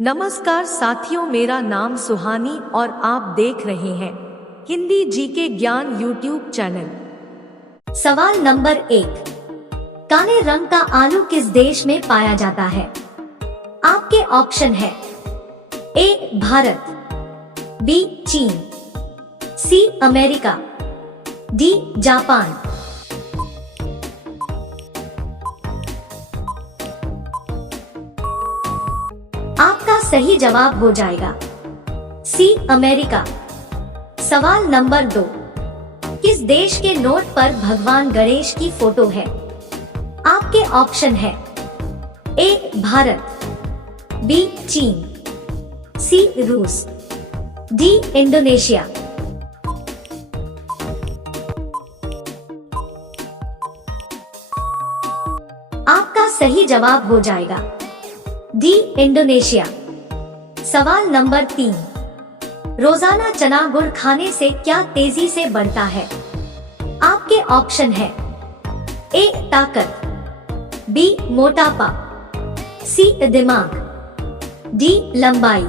नमस्कार साथियों, मेरा नाम सुहानी और आप देख रहे हैं हिंदी जीके ज्ञान यूट्यूब चैनल। सवाल नंबर 1। काले रंग का आलू किस देश में पाया जाता है? आपके ऑप्शन है ए भारत, बी चीन, सी अमेरिका, डी जापान। आपका सही जवाब हो जाएगा सी अमेरिका। सवाल नंबर 2। किस देश के नोट पर भगवान गणेश की फोटो है? आपके ऑप्शन है ए भारत, बी चीन, सी रूस, डी इंडोनेशिया। आपका सही जवाब हो जाएगा डी इंडोनेशिया। सवाल नंबर 3। रोजाना चना गुड़ खाने से क्या तेजी से बढ़ता है? आपके ऑप्शन है ए ताकत, बी मोटापा, सी दिमाग, डी लंबाई।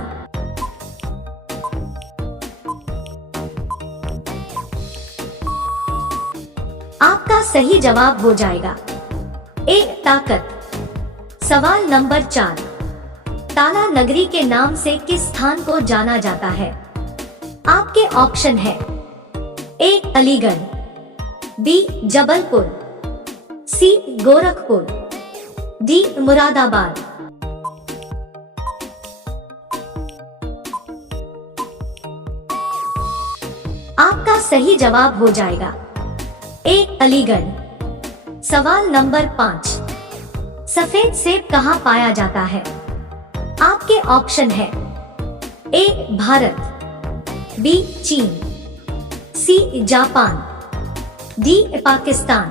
आपका सही जवाब हो जाएगा ए ताकत। सवाल नंबर 4। ताला नगरी के नाम से किस स्थान को जाना जाता है? आपके ऑप्शन है ए अलीगढ़, बी जबलपुर, सी गोरखपुर, डी मुरादाबाद। आपका सही जवाब हो जाएगा ए अलीगढ़। सवाल नंबर 5। सफेद सेब कहाँ पाया जाता है? आपके ऑप्शन है ए भारत, बी चीन, सी जापान, डी पाकिस्तान।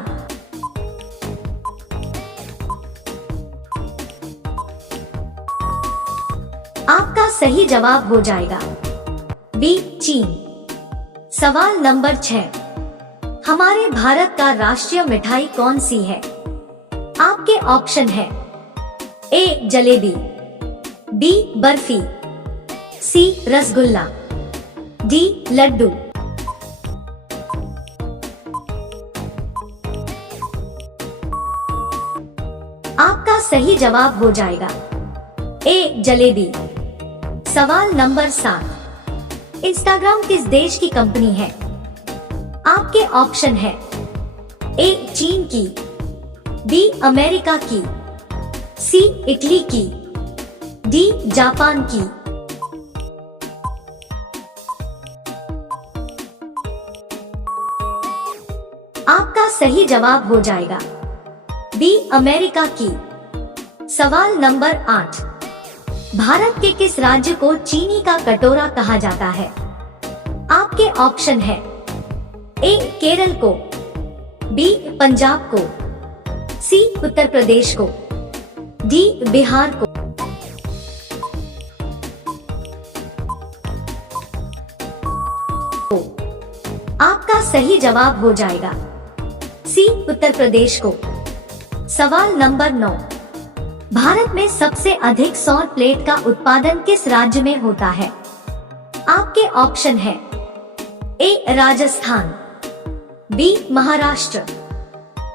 आपका सही जवाब हो जाएगा बी चीन। सवाल नंबर 6। हमारे भारत का राष्ट्रीय मिठाई कौन सी है? आपके ऑप्शन है ए जलेबी, बी बर्फी, सी रसगुल्ला, डी लड्डू। आपका सही जवाब हो जाएगा ए जलेबी। सवाल नंबर 7। इंस्टाग्राम किस देश की कंपनी है? आपके ऑप्शन है ए चीन की, बी अमेरिका की, सी इटली की, डी जापान की। आपका सही जवाब हो जाएगा बी अमेरिका की। सवाल नंबर 8। भारत के किस राज्य को चीनी का कटोरा कहा जाता है? आपके ऑप्शन है ए केरल को, बी पंजाब को, सी उत्तर प्रदेश को, डी बिहार को। आपका सही जवाब हो जाएगा सी उत्तर प्रदेश को। सवाल नंबर 9। भारत में सबसे अधिक सौर प्लेट का उत्पादन किस राज्य में होता है? आपके ऑप्शन है ए राजस्थान, बी महाराष्ट्र,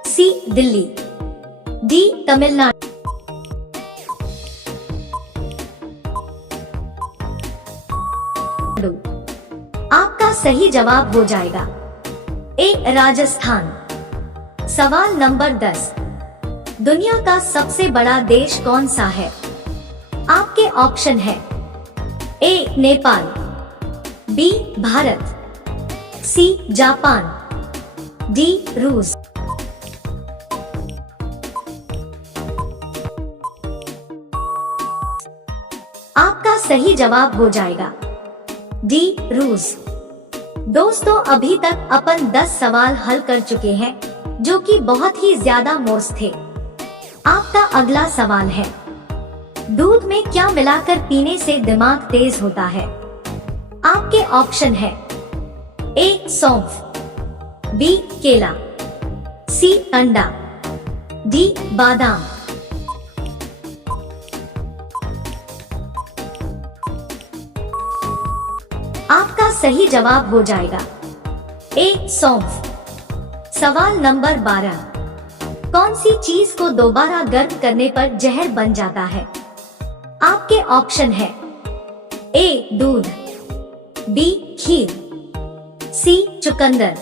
सी दिल्ली, डी तमिलनाडु। आपका सही जवाब हो जाएगा ए राजस्थान। सवाल नंबर 10। दुनिया का सबसे बड़ा देश कौन सा है? आपके ऑप्शन है A Nepal, B Bharat, C Japan, D रूस। आपका सही जवाब हो जाएगा डी रूस। दोस्तों, अभी तक अपन 10 सवाल हल कर चुके हैं, जो कि बहुत ही ज्यादा मोस्ट थे। आपका अगला सवाल है, दूध में क्या मिलाकर पीने से दिमाग तेज होता है? आपके ऑप्शन है ए सौंफ, बी केला, सी अंडा, डी बादाम। सही जवाब हो जाएगा ए सौंफ। सवाल नंबर 12, कौन सी चीज को दोबारा गर्म करने पर जहर बन जाता है? आपके ऑप्शन है ए दूध, बी खीर, सी चुकंदर,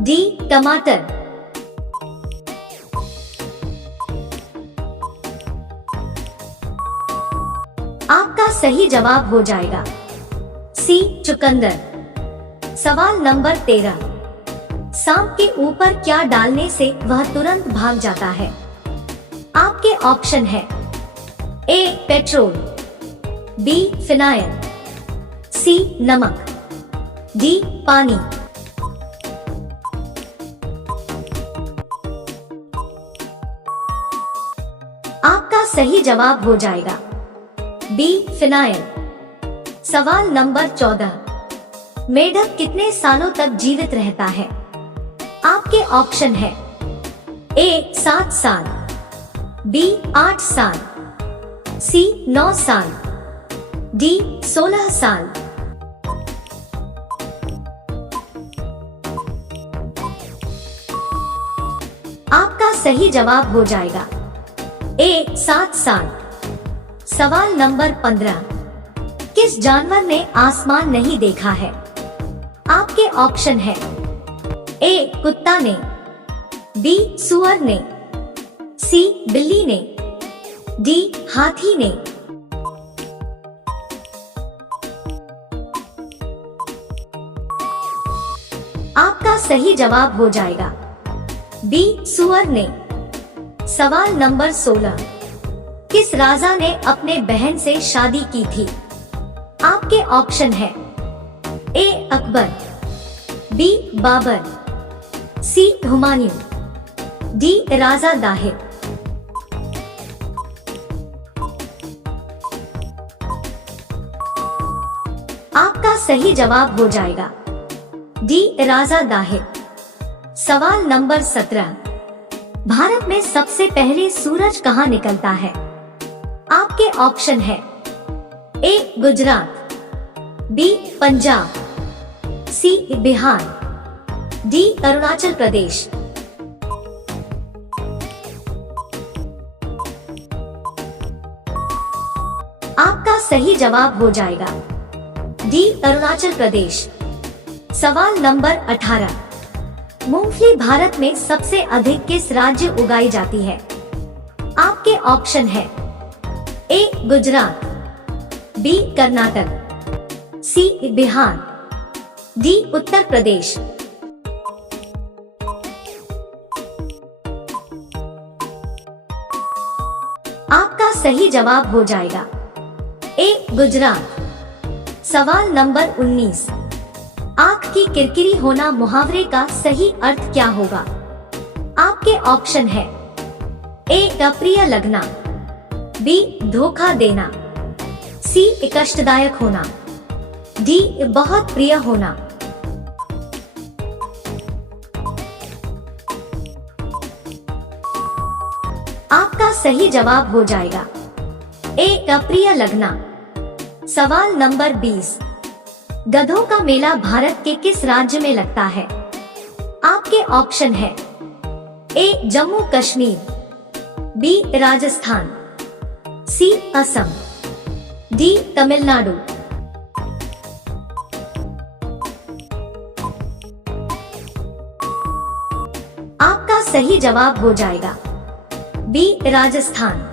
डी टमाटर। आपका सही जवाब हो जाएगा सी चुकंदर। सवाल नंबर 13, सांप के ऊपर क्या डालने से वह तुरंत भाग जाता है? आपके ऑप्शन है ए पेट्रोल, बी फिनाइल, सी नमक, डी पानी। आपका सही जवाब हो जाएगा बी फिनाइल। सवाल नंबर 14, मेढक कितने सालों तक जीवित रहता है? आपके ऑप्शन है ए 7 साल, बी 8 साल, सी 9 साल, डी 16 साल। आपका सही जवाब हो जाएगा ए 7 साल। सवाल नंबर 15, किस जानवर ने आसमान नहीं देखा है? आपके ऑप्शन है ए कुत्ता ने, बी सुअर ने, सी बिल्ली ने, डी हाथी ने। आपका सही जवाब हो जाएगा बी सुअर ने। सवाल नंबर 16, किस राजा ने अपने बहन से शादी की थी? आपके ऑप्शन है ए अकबर, बी बाबर, सी हुमायूं, डी राजा दाहिर। आपका सही जवाब हो जाएगा डी राजा दाहिर। सवाल नंबर 17, भारत में सबसे पहले सूरज कहाँ निकलता है? आपके ऑप्शन है ए गुजरात, बी पंजाब, सी बिहार, डी अरुणाचल प्रदेश। आपका सही जवाब हो जाएगा डी अरुणाचल प्रदेश। सवाल नंबर 18, मूंगफली भारत में सबसे अधिक किस राज्य उगाई जाती है? आपके ऑप्शन है ए गुजरात, बी कर्नाटक, सी बिहार, डी उत्तर प्रदेश। आपका सही जवाब हो जाएगा ए गुजरात। सवाल नंबर 19, आंख की किरकिरी होना मुहावरे का सही अर्थ क्या होगा? आपके ऑप्शन है ए अप्रिय लगना, बी धोखा देना, सी कष्टदायक होना, डी बहुत प्रिय होना। आपका सही जवाब हो जाएगा ए अप्रिय लगना। सवाल नंबर 20, गधों का मेला भारत के किस राज्य में लगता है? आपके ऑप्शन है ए जम्मू कश्मीर, बी राजस्थान, सी असम, डी तमिलनाडु। आपका सही जवाब हो जाएगा बी राजस्थान।